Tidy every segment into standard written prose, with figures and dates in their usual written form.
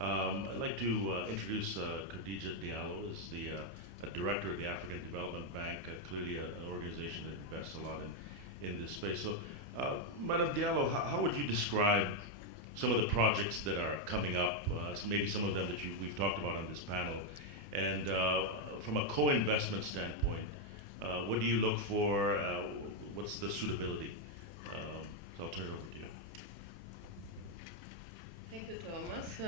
I'd like to introduce Kodeidja Diallo, is the director of the African Development Bank, clearly an organization that invests a lot in this space. So, Madam Diallo, how would you describe some of the projects that are coming up, maybe some of them that we've talked about on this panel, and from a co-investment standpoint, what do you look for? What's the suitability? So I'll turn it over to you. Thank you, Thomas.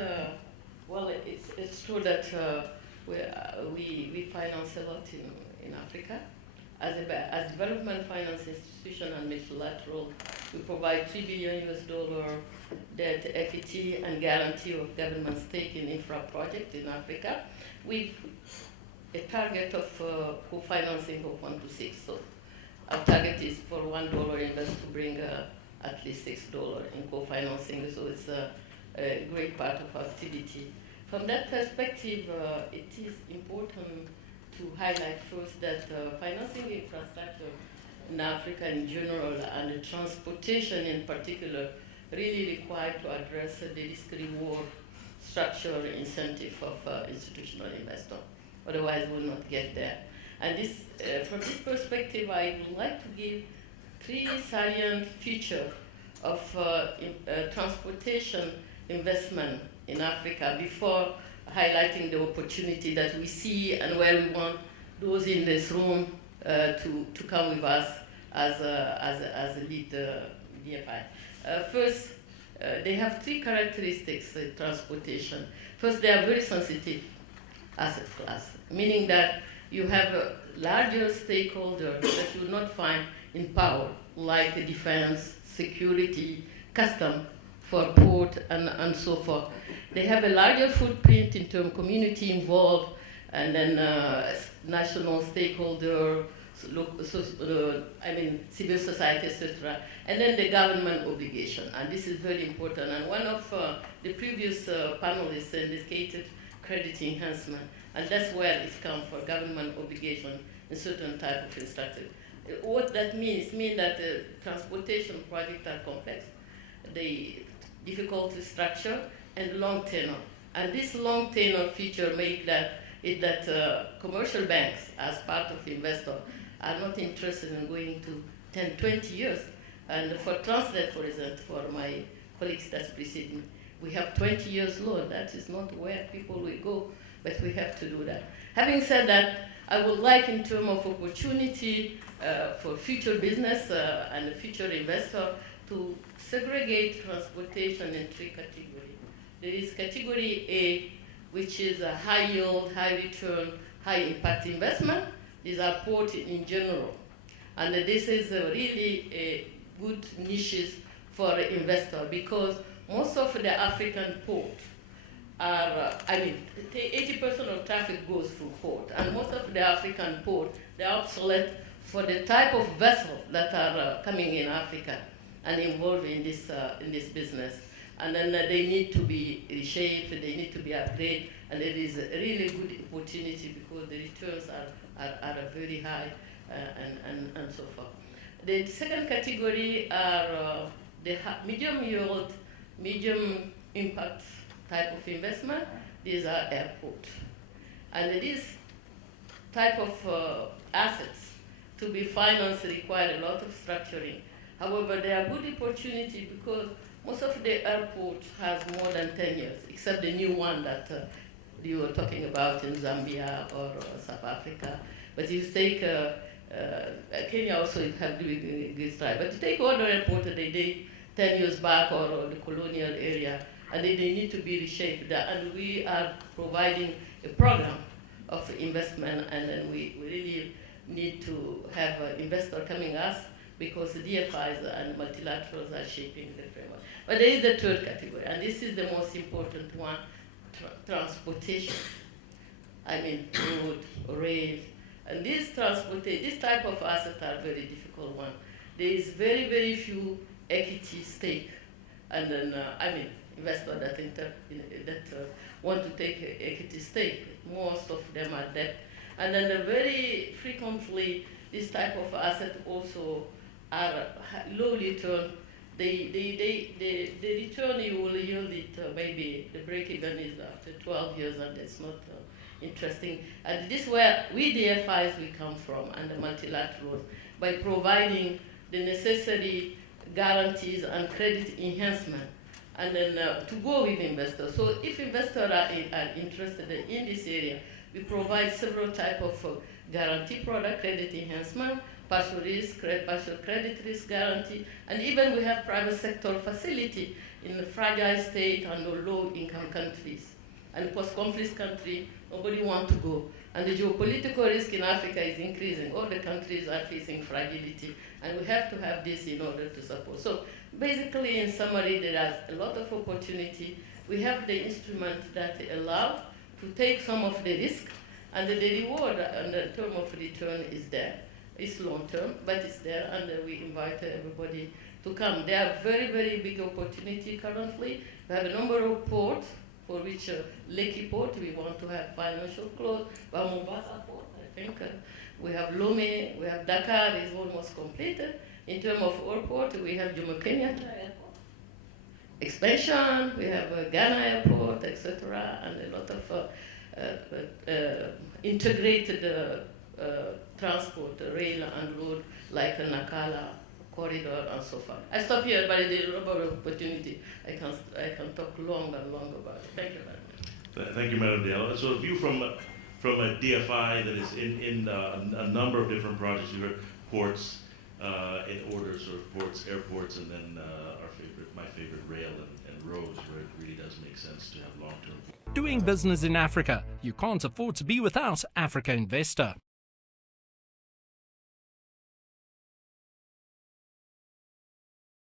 Well, it's true that we finance a lot in Africa. As development finance institution and multilateral, we provide $3 billion debt, equity, and guarantee of government stake in infra project in Africa, with a target of co-financing of 1 to 6. So our target is for $1 invest to bring at least $6 in co-financing. So it's a great part of our activity. From that perspective, it is important to highlight first that financing infrastructure in Africa in general and the transportation in particular really required to address the risk-reward structure incentive of institutional investors. Otherwise, we'll not get there. And this, from this perspective, I would like to give 3 salient features of transportation investment in Africa before highlighting the opportunity that we see and where we want those in this room to come with us as a lead DFI. First, they have 3 characteristics in transportation. First, they are very sensitive asset class, meaning that you have a larger stakeholder that you will not find in power, like defense, security, custom, for port, and so forth. They have a larger footprint in terms of community involved, and then national stakeholder, civil society, etc. And then the government obligation, and this is very important. And one of the previous panelists indicated credit enhancement, and that's where it comes for government obligation in certain type of infrastructure. What that means that transportation projects are complex, they difficult to structure, and long tenure. And this long tenure feature make that commercial banks, as part of investor, are not interested in going to 10, 20 years. And for Transnet, for example, for my colleagues that's preceding, we have 20 years loan. That is not where people will go, but we have to do that. Having said that, I would like, in terms of opportunity for future business and future investor, to segregate transportation in 3 categories. There is category A, which is a high yield, high return, high impact investment. These are ports in general. And this is really a good niches for investor, because most of the African ports are, 80% of traffic goes through port. And most of the African ports, they are obsolete for the type of vessel that are coming in Africa and involved in this business. And then they need to be reshaped, they need to be upgraded, and it is a really good opportunity because the returns are very high and so forth. The second category are the medium yield, medium impact type of investment. These are airports. And these type of assets to be financed require a lot of structuring. However, they are good opportunity because most of the airports has more than 10 years, except the new one that you were talking about in Zambia or South Africa. But you take Kenya also have doing this type. But you take other airports that they did 10 years back or the colonial area, and they need to be reshaped. And we are providing a program of investment, and then we really need to have investors coming us, because the DFIs and multilaterals are shaping the framework. But there is the third category, and this is the most important one, transportation. Road, rail. And this type of assets are very difficult one. There is very, very few equity stake, and then, investors that want to take equity stake. Most of them are debt. And then very frequently, this type of asset also are low return, the return you will yield it maybe the break even is after 12 years, and it's not interesting. And this is where we DFIs we come from, and the multilaterals, by providing the necessary guarantees and credit enhancement, and then to go with investors. So if investors are interested in this area, we provide several types of guarantee product, credit enhancement, partial risk, partial credit risk guarantee, and even we have private sector facility in the fragile state and low-income countries. And post-conflict country, nobody wants to go. And the geopolitical risk in Africa is increasing. All the countries are facing fragility, and we have to have this in order to support. So basically, in summary, there is a lot of opportunity. We have the instrument that allow to take some of the risk, and the reward and the term of return is there. It's long term, but it's there, and we invite everybody to come. There are very, very big opportunity currently. We have a number of ports for which Lekki Port, we want to have financial close. But Mombasa Port, I think we have Lomé, we have Dakar is almost completed. In terms of airport, we have Jomo Kenyatta Airport. Expansion, we have Ghana Airport, etc., and a lot of integrated transport, rail and road, like Nakala corridor and so forth. I stop here, but there's a lot of opportunity. I can talk long and long about it. Thank you very much. Thank you, Madam Diallo. So a view from a DFI that is in a number of different projects. You heard ports in order, sort of ports, airports, and then my favorite, rail and roads, where it really does make sense to have long-term. Doing business in Africa, you can't afford to be without Africa Investor.